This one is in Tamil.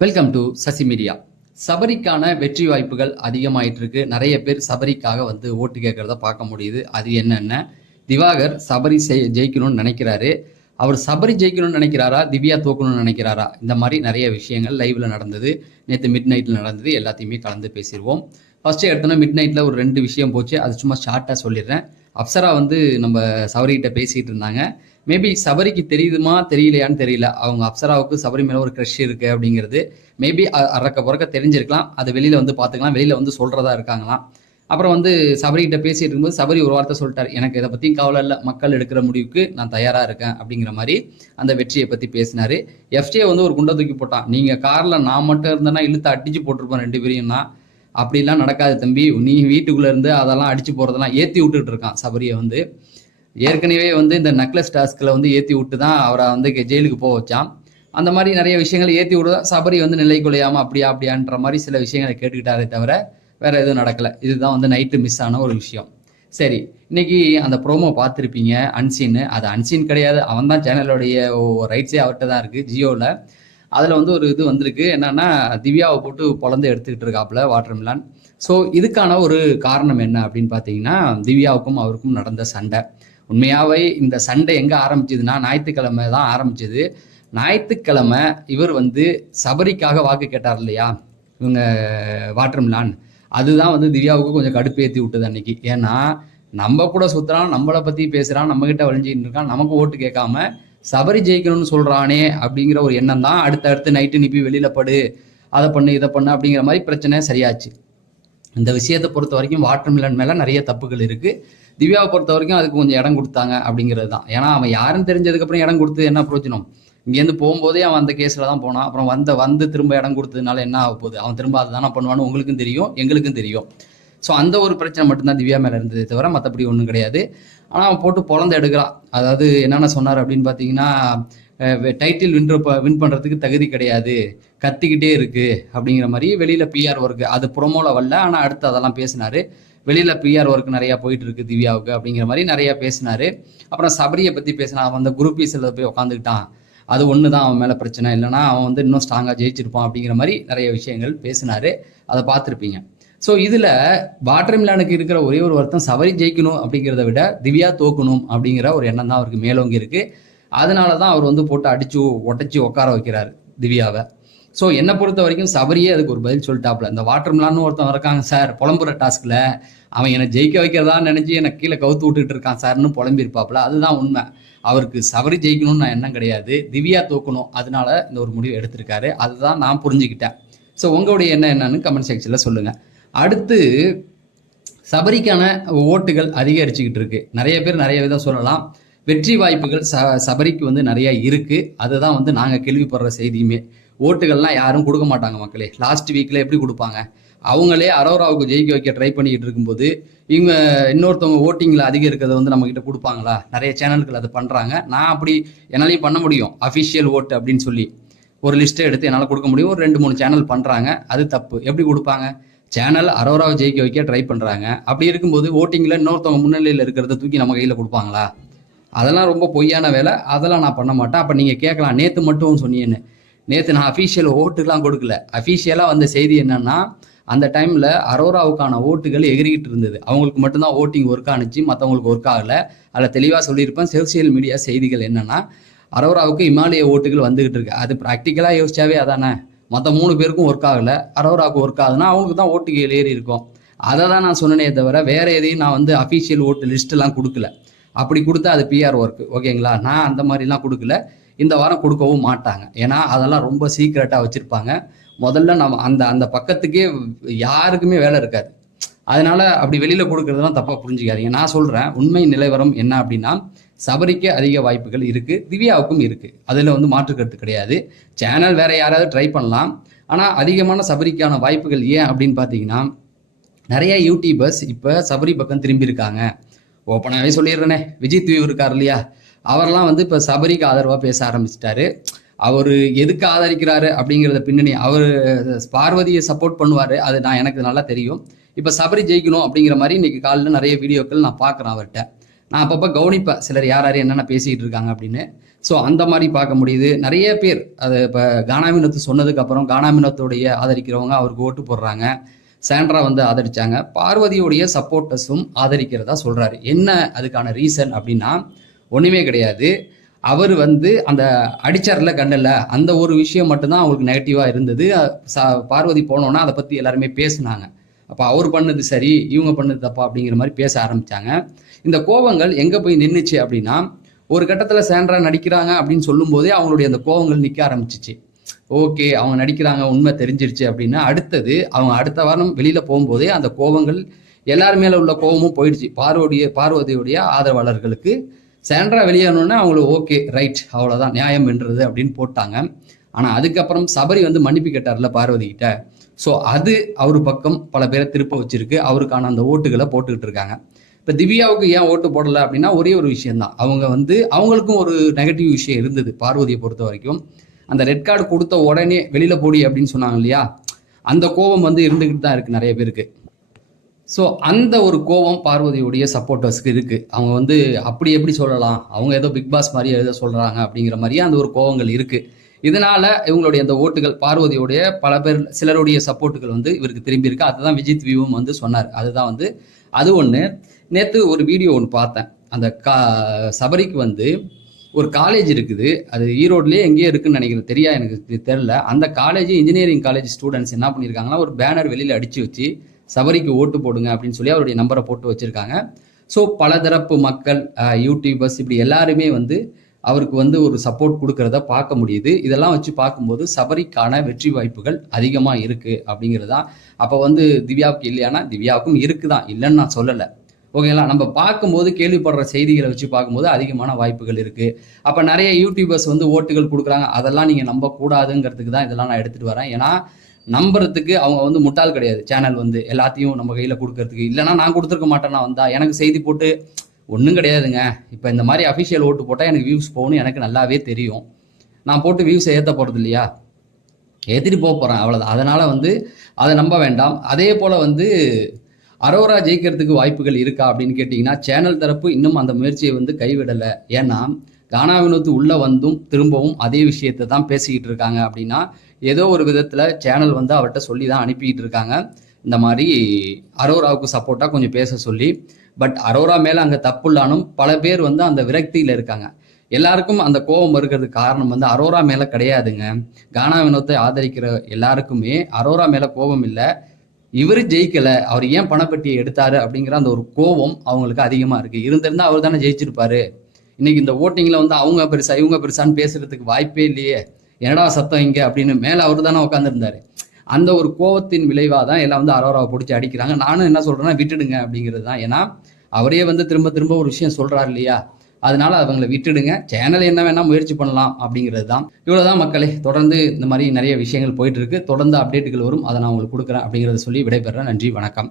Welcome to Sasi media. சபரிக்கான வெற்றி வாய்ப்புகள் அதிகமாயிட்டு இருக்கு. நிறைய பேர் சபரிக்காக வந்து ஓட்டு கேட்கறத பார்க்க முடியுது. அது என்னென்ன, திவாகர் சபரி ஜெயிக்கணும்னு நினைக்கிறாரு. அவர் சபரி ஜெயிக்கணும்னு நினைக்கிறாரா, திவ்யா தோக்கணும்னு நினைக்கிறாரா, இந்த மாதிரி நிறைய விஷயங்கள் லைவ்ல நடந்தது. நேற்று மிட் நைட்ல நடந்தது. எல்லாத்தையுமே கலந்து பேசிடுவோம். ஃபர்ஸ்ட் எடுத்தோன்னா மிட் நைட்ல ஒரு 2 விஷயம் போச்சு. அது சும்மா ஷார்ட்டாக சொல்லிடுறேன். அப்சரா வந்து நம்ம சபரிகிட்ட பேசிட்டு இருந்தாங்க. மேபி சபரிக்கு தெரியுதுமா தெரியலையான்னு தெரியல. அவங்க அப்சராவுக்கு சபரி மேல ஒரு க்ரஷ் இருக்கு அப்படிங்கிறது மேபி அறக்க புறக்க தெரிஞ்சிருக்கலாம். அது வெளியில வந்து பார்த்துக்கலாம். வெளியில வந்து சொல்றதா இருக்காங்களாம். அப்புறம் வந்து சபரிகிட்ட பேசிட்டு இருக்கும்போது சபரி ஒரு வார்த்தை சொல்லிட்டார், எனக்கு இதை பற்றியும் கவலை இல்லை, மக்கள் எடுக்கிற முடிவுக்கு நான் தயாராக இருக்கேன் அப்படிங்கிற மாதிரி அந்த வெற்றியை பற்றி பேசினாரு. எஃப்ஜே வந்து ஒரு குண்டை தூக்கி போட்டான், நீங்கள் காரில் நான் மட்டும் இருந்தேன்னா இழுத்து அடிச்சு போட்டிருப்பேன் 2 பேரையும்னா. அப்படிலாம் நடக்காது தம்பி, நீ வீட்டுக்குள்ளே இருந்து அதெல்லாம் அடிச்சு போகிறதெல்லாம் ஏற்றி விட்டுட்டு இருக்கான் சபரியை வந்து. ஏற்கனவே வந்து இந்த நக்லஸ் டாஸ்கில் வந்து ஏற்றி விட்டு தான் அவரை வந்து ஜெயிலுக்கு போக வச்சான். அந்த மாதிரி நிறைய விஷயங்களை ஏற்றி விடுதா சபரி வந்து நிலை கொலையாமல் அப்படியான்ற மாதிரி சில விஷயங்களை கேட்டுக்கிட்டாரே தவிர வேற எதுவும் நடக்கலை. இதுதான் வந்து நைட்டு மிஸ் ஆன ஒரு விஷயம். சரி, இன்னைக்கு அந்த ப்ரோமோ பார்த்துருப்பீங்க, அன்சீன். அது அன்சீன் கிடையாது, அவன் தான் சேனலோடைய ரைட்ஸே அவர்கிட்ட தான் இருக்குது ஜியோவில். அதில் வந்து ஒரு இது வந்திருக்கு, என்னன்னா திவ்யாவை போட்டு பொழந்து எடுத்துக்கிட்டு இருக்காப்புல வாட்டர்மிலான். ஸோ இதுக்கான ஒரு காரணம் என்ன அப்படின்னு பார்த்தீங்கன்னா, திவ்யாவுக்கும் அவருக்கும் நடந்த சண்டை. உண்மையாகவே இந்த சண்டை எங்கே ஆரம்பிச்சதுன்னா ஞாயிற்றுக்கிழமை தான் ஆரம்பிச்சது. ஞாயிற்றுக்கிழமை இவர் வந்து சபரிக்காக வாக்கு கேட்டார் இல்லையா இவங்க வாட்டர்மிலான், அதுதான் வந்து திவ்யாவுக்கு கொஞ்சம் கடுப்பேற்றி விட்டது அன்னைக்கு. ஏன்னா நம்ம கூட சுற்றுறான், நம்மளை பற்றி பேசுகிறான், நம்மக்கிட்ட வழிஞ்சிட்டு இருக்கான், நமக்கு ஓட்டு கேட்காம சபரி ஜெயிக்கணும்னு சொல்கிறானே அப்படிங்கிற ஒரு எண்ணம் தான் அடுத்தடுத்து நைட்டு நிப்பி வெளியில் படு, அதை பண்ணு இதை பண்ணு அப்படிங்கிற மாதிரி பிரச்சனை சரியாச்சு. இந்த விஷயத்தை பொறுத்த வரைக்கும் வாட்டர்மிலன் மேலே நிறைய தப்புகள் இருக்குது. திவ்யாவை பொறுத்த வரைக்கும் அதுக்கு கொஞ்சம் இடம் கொடுத்தாங்க அப்படிங்கிறது தான். ஏன்னா அவன் யாருன்னு தெரிஞ்சதுக்கப்புறம் இடம் கொடுத்து என்ன பிரயோஜனம்? இங்கேருந்து போகும்போதே அவன் அந்த கேஸில் தான் போனான். அப்புறம் வந்து திரும்ப இடம் கொடுத்ததுனால என்ன ஆக போகுது? அவன் திரும்ப அதை தானே பண்ணுவான்னு உங்களுக்கும் தெரியும், எங்களுக்கும் தெரியும். ஸோ அந்த ஒரு பிரச்சனை மட்டும்தான் திவ்யா மேலே இருந்ததே தவிர மற்றபடி ஒன்றும் கிடையாது. ஆனால் அவன் போட்டு பொழந்து எடுக்கிறான். அதாவது என்னென்ன சொன்னார் அப்படின்னு பார்த்தீங்கன்னா, டைட்டில் வின் பண்ணுறதுக்கு தகுதி கிடையாது, கத்திக்கிட்டே இருக்கு அப்படிங்கிற மாதிரி. வெளியில் பிஆர் ஒர்க்கு அது ப்ரொமோல வரல, ஆனால் அடுத்து அதெல்லாம் பேசினார். வெளியில் பிஆர் ஒர்க் நிறையா போயிட்டு இருக்கு திவ்யாவுக்கு அப்படிங்கிற மாதிரி நிறையா பேசினார். அப்புறம் சபரியை பற்றி பேசினா, அவன் அந்த குரூப் பீஸில் போய் உட்காந்துக்கிட்டான், அது ஒன்று தான் அவன் மேலே பிரச்சனை, இல்லைனா அவன் வந்து இன்னும் ஸ்ட்ராங்காக ஜெயிச்சிருப்பான் அப்படிங்கிற மாதிரி நிறைய விஷயங்கள் பேசினார். அதை பார்த்துருப்பீங்க. ஸோ இதில் வாட்டர்மிலானுக்கு இருக்கிற ஒரே ஒரு வருத்தம், சபரி ஜெயிக்கணும் அப்படிங்கிறத விட திவ்யா தோக்கணும் அப்படிங்கிற ஒரு எண்ணம் தான் அவருக்கு மேலோங்கி இருக்கு. அதனால தான் அவர் வந்து போட்டு அடிச்சு ஒட்டச்சி உட்கார வைக்கிறாரு திவ்யாவை. ஸோ என்னை பொறுத்த வரைக்கும் சபரியே அதுக்கு ஒரு பதில் சொல்லிட்டாப்ல. இந்த வாட்டர்மிலான்னு ஒருத்தன் இருக்காங்க சார், புலம்புற டாஸ்கில் அவன் என்னை ஜெயிக்க வைக்கிறதா நினச்சி என்னை கீழே கவுத்து விட்டுட்டு இருக்கான் சார்னு புலம்பியிருப்பாப்ல. அதுதான் உண்மை. அவருக்கு சபரி ஜெயிக்கணும்னு நான் எண்ணம் கிடையாது, திவ்யா தோக்கணும், அதனால இந்த ஒரு முடிவு எடுத்திருக்காரு. அதுதான் நான் புரிஞ்சுக்கிட்டேன். ஸோ உங்களுடைய எண்ணம் என்னன்னு கமெண்ட் செக்ஷனில் சொல்லுங்கள். அடுத்து சபரிக்கான ஓட்டுகள் அதிகரிச்சுக்கிட்டு இருக்கு. நிறைய பேர் நிறைய விதம் சொல்லலாம். வெற்றி வாய்ப்புகள் சபரிக்கு வந்து நிறைய இருக்கு. அதுதான் வந்து நாங்கள் கேள்விப்படுற செய்தியுமே. ஓட்டுகள்லாம் யாரும் கொடுக்க மாட்டாங்க மக்களே. லாஸ்ட் வீக்கில் எப்படி கொடுப்பாங்க? அவங்களே அரோராவுக்கு ஜெயிக்க வைக்க ட்ரை பண்ணிக்கிட்டு இருக்கும்போது இவங்க இன்னொருத்தவங்க ஓட்டிங்கில் அதிகம் இருக்கிறத வந்து நம்மக்கிட்ட கொடுப்பாங்களா? நிறைய சேனல்கள் அதை பண்ணுறாங்க. நான் அப்படி என்னாலையும் பண்ண முடியும். அஃபிஷியல் ஓட்டு அப்படின்னு சொல்லி ஒரு லிஸ்ட்டை எடுத்து என்னால் கொடுக்க முடியும். ஒரு 2-3 சேனல் பண்ணுறாங்க, அது தப்பு. எப்படி கொடுப்பாங்க? சேனல் அரோராவை ஜெயிக்க வைக்க ட்ரை பண்ணுறாங்க. அப்படி இருக்கும்போது ஓட்டிங்கில் இன்னொருத்தவங்க முன்னிலையில் இருக்கிறத தூக்கி நம்ம கையில் கொடுப்பாங்களா? அதெல்லாம் ரொம்ப பொய்யான வேலை. அதெல்லாம் நான் பண்ண மாட்டேன். அப்போ நீங்கள் கேட்கலாம், நேற்று மட்டும் சொன்னீங்கன்னு. நேற்று நான் அஃபீஷியல் ஓட்டுலாம் கொடுக்கல. அஃபீஷியலாக வந்த செய்தி என்னன்னா, அந்த டைமில் அரோராவுக்கான ஓட்டுகள் எகிரிக்கிட்டு இருந்தது. அவங்களுக்கு மட்டும்தான் ஓட்டிங் ஒர்க் ஆனிச்சு, மற்றவங்களுக்கு ஒர்க் ஆகலை. அதில் தெளிவாக சொல்லியிருப்பேன். சோசியல் மீடியா செய்திகள் என்னன்னா, அரோராவுக்கு இமாலய ஓட்டுகள் வந்துகிட்டு இருக்கு. அது ப்ராக்டிக்கலாக யோசிச்சாவே அதானே. மற்ற 3 பேருக்கும் ஒர்க் ஆகலை, அரோராவுக்கு ஒர்க் ஆகுதுன்னா அவங்களுக்கு தான் ஓட்டுகள் ஏறி இருக்கும். அதை தான் நான் சொன்னனே தவிர வேற எதையும் நான் வந்து அஃபீஷியல் ஓட்டு லிஸ்ட்டெல்லாம் கொடுக்கல. அப்படி கொடுத்தா அது பிஆர் ஒர்க்கு, ஓகேங்களா? நான் அந்த மாதிரிலாம் கொடுக்கல. இந்த வாரம் கொடுக்கவும் மாட்டாங்க. ஏன்னா அதெல்லாம் ரொம்ப சீக்ரெட்டாக வச்சுருப்பாங்க. முதல்ல நம்ம அந்த பக்கத்துக்கே யாருக்குமே வேலை இருக்காது. அதனால அப்படி வெளியில் கொடுக்கறதுலாம் தப்பாக புரிஞ்சுக்காதீங்க. நான் சொல்கிறேன், உண்மை நிலவரம் என்ன அப்படின்னா, சபரிக்கு அதிக வாய்ப்புகள் இருக்குது, திவ்யாவுக்கும் இருக்குது. அதில் வந்து மாற்றுக்கருத்து கிடையாது. சேனல் வேற யாராவது ட்ரை பண்ணலாம். ஆனால் அதிகமான சபரிக்கான வாய்ப்புகள் ஏன் அப்படின்னு பார்த்தீங்கன்னா, நிறைய யூடியூபர்ஸ் இப்போ சபரி பக்கம் திரும்பி இருக்காங்க. ஓப்பனாகவே சொல்லிடுறேனே, விஜய் தீவு இருக்கார் இல்லையா, அவரெல்லாம் வந்து இப்போ சபரிக்கு ஆதரவாக பேச ஆரம்பிச்சிட்டாரு. அவர் எதுக்கு ஆதரிக்கிறாரு அப்படிங்கிறத பின்னணி, அவர் பார்வதியை சப்போர்ட் பண்ணுவார், அது எனக்கு நல்லா தெரியும். இப்போ சபரி ஜெயிக்கணும் அப்படிங்கிற மாதிரி இன்னைக்கு காலையில் நிறைய வீடியோக்கள் நான் பார்க்குறேன் அவர்கிட்ட. நான் அப்பப்போ கவனிப்பேன் சிலர் யார் யார் என்னென்ன பேசிக்கிட்டு இருக்காங்க அப்படின்னு. ஸோ அந்த மாதிரி பார்க்க முடியுது. நிறைய பேர் அது இப்போ கானா வினோத் சொன்னதுக்கப்புறம் கானா வினோத்துடைய ஆதரிக்கிறவங்க அவருக்கு ஓட்டு போடுறாங்க. சாண்ட்ரா வந்து ஆதரிச்சாங்க. பார்வதியுடைய சப்போர்ட்டர்ஸும் ஆதரிக்கிறதா சொல்றாரு. என்ன அதுக்கான ரீசன் அப்படின்னா ஒண்ணுமே கிடையாது. அவர் வந்து அந்த அடிச்சார்ல கண்டல அந்த ஒரு விஷயம் மட்டும்தான் அவங்களுக்கு நெகட்டிவா இருந்தது. பார்வதி போனோன்னா அதை பத்தி எல்லாருமே பேசினாங்க. அப்ப அவர் பண்ணது சரி, இவங்க பண்ணது தப்பா அப்படிங்கிற மாதிரி பேச ஆரம்பிச்சாங்க. இந்த கோபங்கள் எங்க போய் நின்றுச்சு அப்படின்னா ஒரு கட்டத்துல சாண்ட்ரா நடிக்கிறாங்க அப்படின்னு சொல்லும் போதே அவங்களுடைய அந்த கோபங்கள் நிக்க ஆரம்பிச்சிச்சு. ஓகே, அவங்க நடிக்கிறாங்க, உண்மை தெரிஞ்சிருச்சு அப்படின்னா அடுத்தது அவங்க அடுத்த வாரம் வெளியில போகும்போதே அந்த கோபங்கள் எல்லார் மேல உள்ள கோபமும் போயிடுச்சு. பார்வதியுடைய ஆதரவாளர்களுக்கு சாண்ட்ரா வெளியானோன்னா அவங்களுக்கு ஓகே ரைட், அவ்வளோதான், நியாயம் வென்றது அப்படின்னு போட்டாங்க. ஆனால் அதுக்கப்புறம் சபரி வந்து மன்னிப்பு கேட்டார்ல பார்வதி கிட்ட. ஸோ அது அவர் பக்கம் பல பேரை திருப்ப வச்சிருக்கு. அவருக்கான அந்த ஓட்டுகளை போட்டுக்கிட்டு இருக்காங்க. இப்போ திவ்யாவுக்கு ஏன் ஓட்டு போடலை அப்படின்னா ஒரே ஒரு விஷயம்தான். அவங்க வந்து அவங்களுக்கும் ஒரு நெகட்டிவ் விஷயம் இருந்தது. பார்வதியை பொறுத்த வரைக்கும் அந்த ரெட் கார்டு கொடுத்த உடனே வெளியில போடி அப்படின்னு சொன்னாங்க இல்லையா, அந்த கோபம் வந்து இருந்துகிட்டு தான் இருக்கு நிறைய பேருக்கு. ஸோ அந்த ஒரு கோபம் பார்வதியுடைய சப்போர்ட்டர்ஸ்க்கு இருக்கு. அவங்க வந்து அப்படி எப்படி சொல்லலாம், அவங்க ஏதோ பிக் பாஸ் மாதிரி ஏதோ சொல்றாங்க அப்படிங்கிற மாதிரியே அந்த ஒரு கோபங்கள் இருக்கு. இதனால இவங்களுடைய அந்த ஓட்டுகள் பார்வதியுடைய பல பேர் சிலருடைய சப்போர்ட்டுகள் வந்து இவருக்கு திரும்பி இருக்கு. அதுதான் விஜித் வியூவும் வந்து சொன்னார். அதுதான் வந்து அது ஒன்று. நேற்று ஒரு வீடியோ ஒன்று பார்த்தேன். அந்த சபரிக்கு வந்து ஒரு காலேஜ் இருக்குது. அது ஈரோட்லேயே எங்கேயோ இருக்குன்னு நினைக்கிறேன், தெரியா எனக்கு தெரியல. அந்த காலேஜ் இன்ஜினியரிங் காலேஜ் ஸ்டூடெண்ட்ஸ் என்ன பண்ணியிருக்காங்கன்னா ஒரு பேனர் வெளியில் அடித்து வச்சு சபரிக்கு ஓட்டு போடுங்க அப்படின்னு சொல்லி அவருடைய நம்பரை போட்டு வச்சுருக்காங்க. ஸோ பலதரப்பு மக்கள், யூடியூபர்ஸ், இப்படி எல்லாருமே வந்து அவருக்கு வந்து ஒரு சப்போர்ட் கொடுக்கறத பார்க்க முடியுது. இதெல்லாம் வச்சு பார்க்கும்போது சபரிக்கான வெற்றி வாய்ப்புகள் அதிகமாக இருக்குது அப்படிங்கிறது தான். அப்போ வந்து திவ்யாவுக்கு இல்லையானா திவ்யாவுக்கும் இருக்குதான், இல்லைன்னு நான் சொல்லலை. ஓகேங்களா, நம்ம பார்க்கும்போது கேள்விப்படுற செய்திகளை வச்சு பார்க்கும்போது அதிகமான வாய்ப்புகள் இருக்குது. அப்போ நிறைய யூடியூபர்ஸ் வந்து ஓட்டுகள் கொடுக்குறாங்க, அதெல்லாம் நீங்கள் நம்பக்கூடாதுங்கிறதுக்கு தான் இதெல்லாம் நான் எடுத்துகிட்டு வரேன். ஏன்னா நம்புறதுக்கு அவங்க வந்து முட்டாள் கிடையாது. சேனல் வந்து எல்லாத்தையும் நம்ம கையில் கொடுக்கறதுக்கு. இல்லைனா நான் கொடுத்துருக்க மாட்டேன்னா வந்தா எனக்கு செய்தி போட்டு ஒன்றும் கிடையாதுங்க. இப்போ இந்த மாதிரி அஃபிஷியல் ஓட்டு போட்டால் எனக்கு வியூஸ் போகணும் எனக்கு நல்லாவே தெரியும். நான் போட்டு வியூஸை ஏற்ற போகிறது இல்லையா, ஏற்றிட்டு போகிறேன் அவ்வளோதான். அதனால் வந்து அதை நம்ப வேண்டாம். அதே போல் வந்து அரோரா ஜெயிக்கிறதுக்கு வாய்ப்புகள் இருக்கா அப்படின்னு கேட்டிங்கன்னா சேனல் தரப்பு இன்னும் அந்த முயற்சியை வந்து கைவிடலை. ஏன்னா கானா வினோத் உள்ளே வந்தும் திரும்பவும் அதே விஷயத்தை தான் பேசிக்கிட்டு இருக்காங்க. அப்படின்னா ஏதோ ஒரு விதத்தில் சேனல் வந்து அவர்கிட்ட சொல்லி தான் அனுப்பிக்கிட்டு இருக்காங்க, இந்த மாதிரி அரோராவுக்கு சப்போர்ட்டாக கொஞ்சம் பேச சொல்லி. பட் அரோரா மேலே அங்கே தப்புள்ளானும் பல பேர் வந்து அந்த விரக்தியில் இருக்காங்க. எல்லாருக்கும் அந்த கோபம் இருக்கிறதுக்கு காரணம் வந்து அரோரா மேலே கிடையாதுங்க. கானா வினோத்தை ஆதரிக்கிற எல்லாருக்குமே அரோரா மேலே கோபம் இல்லை. இவர் ஜெயிக்கலை, அவர் ஏன் பணப்பட்டியை எடுத்தாரு அப்படிங்கிற அந்த ஒரு கோபம் அவங்களுக்கு அதிகமாக இருக்குது. இருந்திருந்தால் அவர் தானே ஜெயிச்சிருப்பாரு. இன்னைக்கு இந்த ஓட்டிங்கில் வந்து அவங்க பெருசா இவங்க பெருசான்னு பேசுறதுக்கு வாய்ப்பே இல்லையே, என்னடா சத்தம் இங்கே அப்படின்னு மேலே அவர் தானே உட்காந்துருந்தாரு. அந்த ஒரு கோபத்தின் விளைவாக தான் எல்லாம் வந்து அரோராவை பிடிச்சி அடிக்கிறாங்க. நானும் என்ன சொல்கிறேன்னா விட்டுடுங்க அப்படிங்கிறது தான். ஏன்னா அவரே வந்து திரும்ப திரும்ப ஒரு விஷயம் சொல்கிறார் இல்லையா, அதனால அவங்களை விட்டுடுங்க. சேனல் என்ன வேணால் முயற்சி பண்ணலாம் அப்படிங்கிறது தான். இவ்வளோதான் மக்களே. தொடர்ந்து இந்த மாதிரி நிறைய விஷயங்கள் போயிட்டு இருக்கு. தொடர்ந்து அப்டேட்டுகள் வரும், அதை நான் உங்களுக்கு கொடுக்குறேன் அப்படிங்கிறத சொல்லி விடைபெறேன். நன்றி, வணக்கம்.